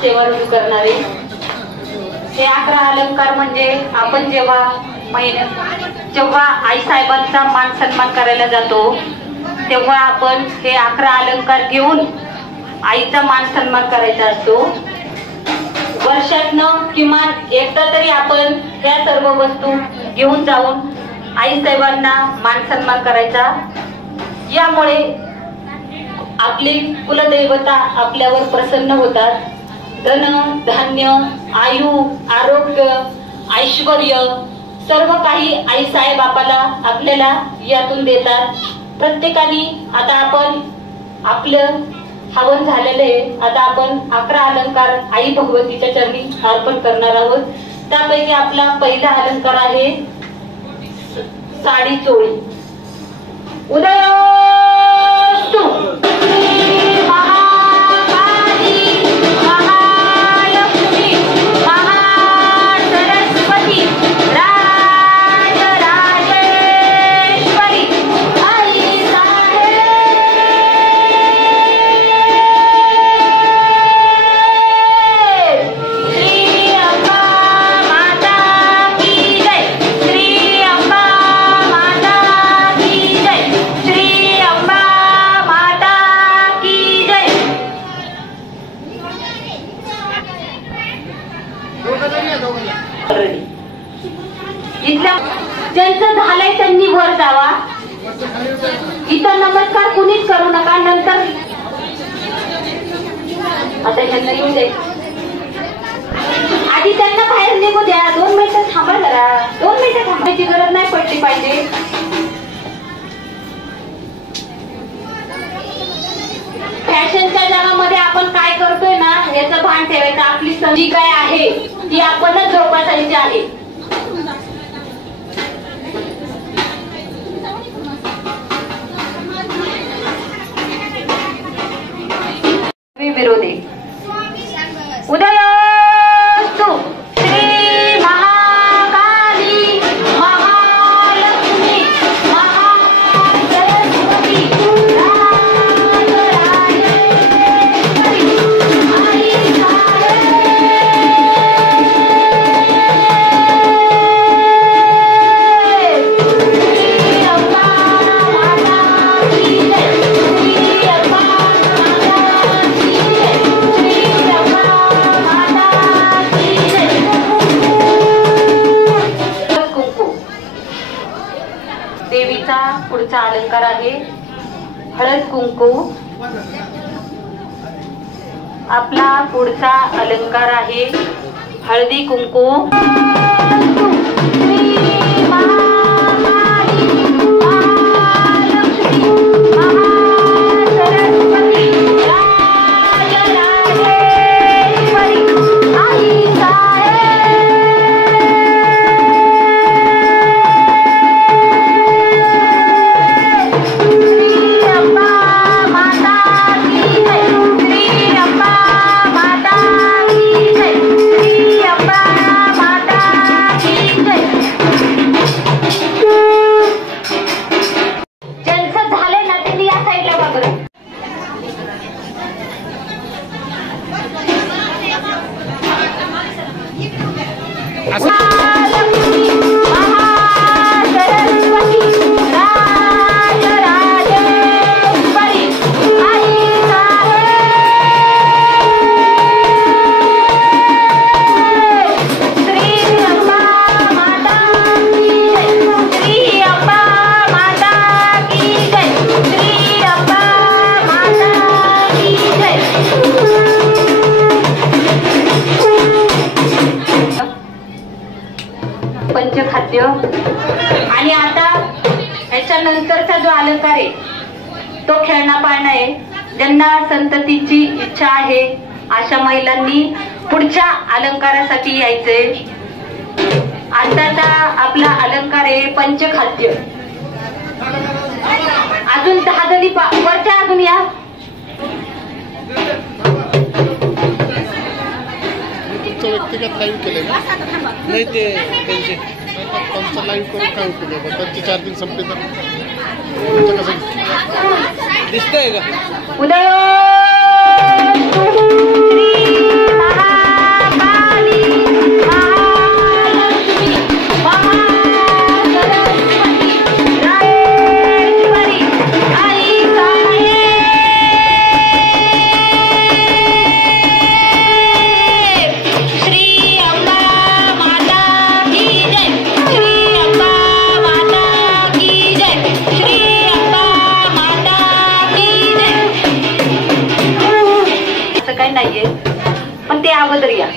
सेवा रुजू करणारे हे 11 अलंकार म्हणजे आपण जेव्हा आई साहेबांचा मान सन्मान करायला जातो तेव्हा आपण हे 11 अलंकार घेऊन आईचा मान सन्मान करायचा असतो। वर्षातनं किमान एकदा तरी आपण त्या सर्व वस्तू घेऊन जाऊन आई साहेबांना मान सन्मान करायचा। यामुळे आपली कुलदैवता आपल्यावर प्रसन्न होतात। धन धान्य आयु आरोग्य ऐश्वर्य सर्व काही आई साहेब आपल्याला यातून देतात। प्रत्येकाने आता आपण आपलं हवन झालेले आता आपण 11 अलंकार आई भगवतीच्या चरणी अर्पण करणार आहोत। त्यापैकी आपला पहिला अलंकार आहे साडी चोळी। उदयोस्तु ज्यांचं झालंय त्यांनी वर जावा। इथं नमस्कार कुणीच करू नका। नंतर आता ह्यांना येऊन दे, आधी त्यांना बाहेर निघू द्या। 2 मिनिटं थांबा जरा, 2 मिनिटं थांबायची गरज नाही पडली पाहिजे। फॅशनच्या जगामध्ये आपण काय करतोय ना याचं भान ठेवायचं। आपली संधी काय आहे ती आपणच जोपासायची आहे। विरोधी उदयोस्तु श्री महाकाली महालक्ष्मी महासरस्वती देवीचा पुढचा अलंकार आहे हळद कुंकू। आपला पुढचा अलंकार आहे हळदी कुंकू। पंचखाद्य। आणि आता ह्याच्यानंतरचा जो अलंकार आहे तो खेळणा पाळणा आहे। ज्यांना संततीची इच्छा आहे अशा महिलांनी पुढच्या अलंकारासाठी यायचंय। आताचा आपला अलंकार आहे पंचखाद्य। अजून 10 जणी वरच्या अजून या। व्यक्तिगत लाईव्ह केले नाही ते त्यांचे त्यांचं लाईव्ह करून काय उपयोग आहे? त्यांची चार्जिंग संपली तर कसं दिसतंय का? उदय काही नाहीये, पण ते अगोदर या.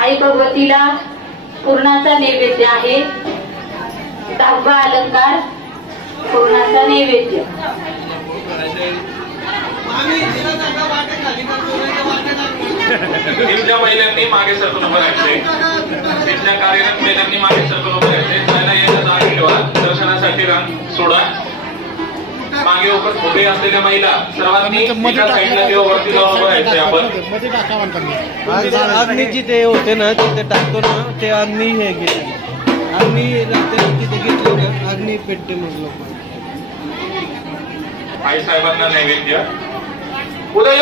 आई भगवतीला पूर्णाचा नैवेद्य आहे. 10वा अलंकार पूर्णाचा नैवेद्य. तिथल्या महिलांनी मागे सरकून उभं राहायचे. तिथल्या कार्यरत महिलांनी मागे सरकून उभं राहायचे. जायला यायला जागा ठेवा. दर्शनासाठी रांग सोडा. मागे उभे असलेल्या महिला सर्वांनी एका साईडला किंवा वरती जाऊन उभं राहायचंय. आपण अग्नी जिथे होते ना तिथे टाकतो ना ते अग्नी हे घेतले. अग्नी तिथे घेतले अग्नी पेटते मग लोक. आई साहेबांना नैवेद्य. उदय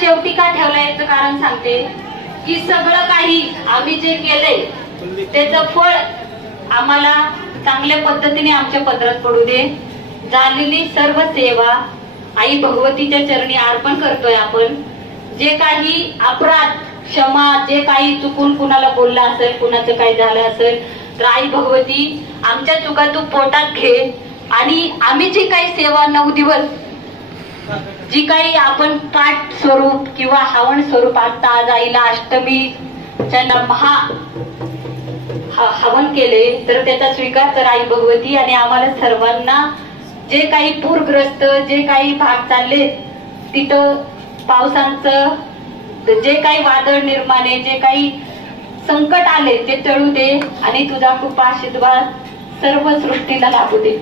शेवटी का ठेवला याचं कारण सांगते की सगळं काही आम्ही जे केलंय त्याचं फळ आम्हाला चांगल्या पद्धतीने आमच्या पदरात पडू दे. झालेली सर्व सेवा आई भगवतीच्या चरणी अर्पण करतोय आपण. जे काही अपराध क्षमा, जे काही चुकून कुणाला बोलला असेल, कुणाचं काही झालं असेल तर आई भगवती आमच्या चुका तू पोटात घे. आणि आम्ही जी काही सेवा 9 दिवस जी काही आपण पाठ स्वरूप किंवा हवन स्वरूप, आता आज आईला अष्टमी त्यांना हवन केले तर त्याचा स्वीकार कर आई भगवती. आणि आम्हाला सर्वांना जे काही पूरग्रस्त जे काही भाग चालले तिथं पावसांचं जे काही वादळ निर्माण आहे जे काही संकट आले ते टळू दे आणि तुझा कृपा आशीर्वाद सर्व सृष्टीला लाभू दे.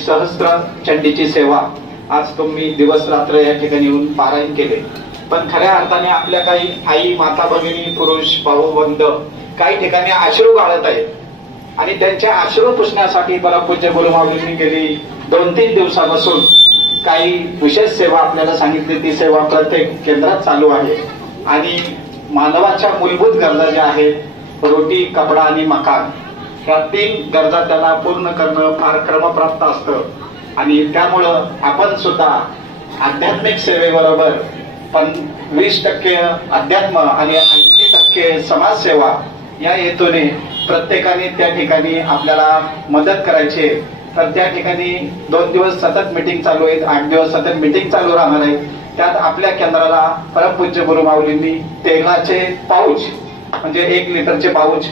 सहस्त्र चंडीची सेवा आज तुम्ही दिवस रात्र या ठिकाणी येऊन पारायण केले. पण खऱ्या अर्थाने आपल्या काही आई माता भगिनी पुरुष भाऊ बंध काही ठिकाणी अश्रू गाळत आहेत आणि त्यांच्या अश्रू पुसण्यासाठी परमपूज्य गुरुमाऊलींनी गेली 2-3 दिवसापासून काही विशेष सेवा आपल्याला सांगितली. ती सेवा प्रत्येक केंद्रात चालू आहे आणि मानवाच्या मूलभूत गरजा ज्या आहेत रोटी कपडा आणि मकान ह्या 3 गरजा त्यांना पूर्ण करणं फार क्रमप्राप्त असतं. आणि त्यामुळं आपण सुद्धा आध्यात्मिक सेवेबरोबर 20% अध्यात्म आणि 80% समाजसेवा या हेतूने प्रत्येकाने त्या ठिकाणी आपल्याला मदत करायची आहे. तर त्या ठिकाणी 2 दिवस सतत मीटिंग चालू आहेत, 8 दिवस सतत मीटिंग चालू राहणार आहे. त्यात आपल्या केंद्राला परमपूज्य गुरुमाऊलींनी तेलाचे पाऊच म्हणजे 1 लिटरचे पाऊच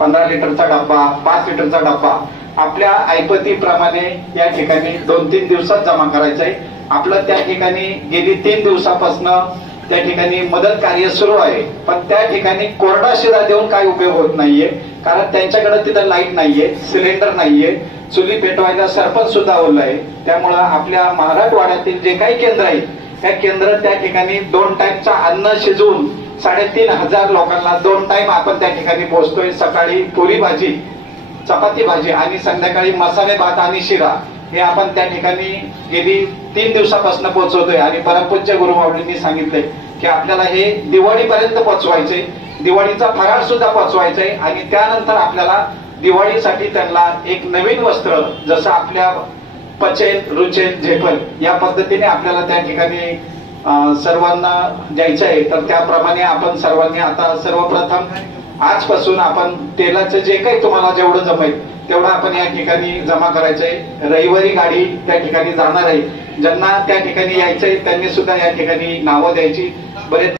15 लिटरचा डब्बा 5 लिटरचा डब्बा आपल्या ऐपतीप्रमाणे या ठिकाणी 2-3 दिवसात जमा करायचं आहे. आपलं त्या ठिकाणी गेली 3 दिवसापासून त्या ठिकाणी मदत कार्य सुरू आहे. पण त्या ठिकाणी कोरडा शिरा देऊन काही उपयोग होत नाहीये कारण त्यांच्याकडे तिथं लाईट नाहीये, सिलेंडर नाहीये, चुली पेटवायला सरपंच सुद्धा ओरलं आहे. त्यामुळं आपल्या महाराष्ट्रवाड्यातील जे काही केंद्र आहेत त्या केंद्र त्या ठिकाणी 2 टाइमचा अन्न शिजवून 3500 लोकांना 2 टाइम आपण त्या ठिकाणी पोहोचतोय. सकाळी पुरी भाजी चपाती भाजी आणि संध्याकाळी मसाले भात आणि शिरा हे आपण त्या ठिकाणी गेली 3 दिवसापासून पोहोचवतोय. आणि परमपूज्य गुरुमाऊलींनी सांगितलंय की आपल्याला हे दिवाळीपर्यंत पोहोचवायचंय, दिवाळीचा फराळ सुद्धा पोहोचवायचा आहे. आणि त्यानंतर आपल्याला दिवाळीसाठी त्यांना एक नवीन वस्त्र जसं आपल्या पचेल रुचेल झेपल या पद्धतीने आपल्याला त्या ठिकाणी सर्वांना द्यायचं आहे. तर त्याप्रमाणे आपण सर्वांनी आता सर्वप्रथम आजपासून आपण तेलाचं जे काही तुम्हाला जेवढं जमेल तेवढं आपण या ठिकाणी जमा करायचंय. रविवारी गाडी त्या ठिकाणी जाणार आहे. ज्यांना त्या ठिकाणी यायचंय त्यांनी सुद्धा या ठिकाणी नावं द्यायची. बरेच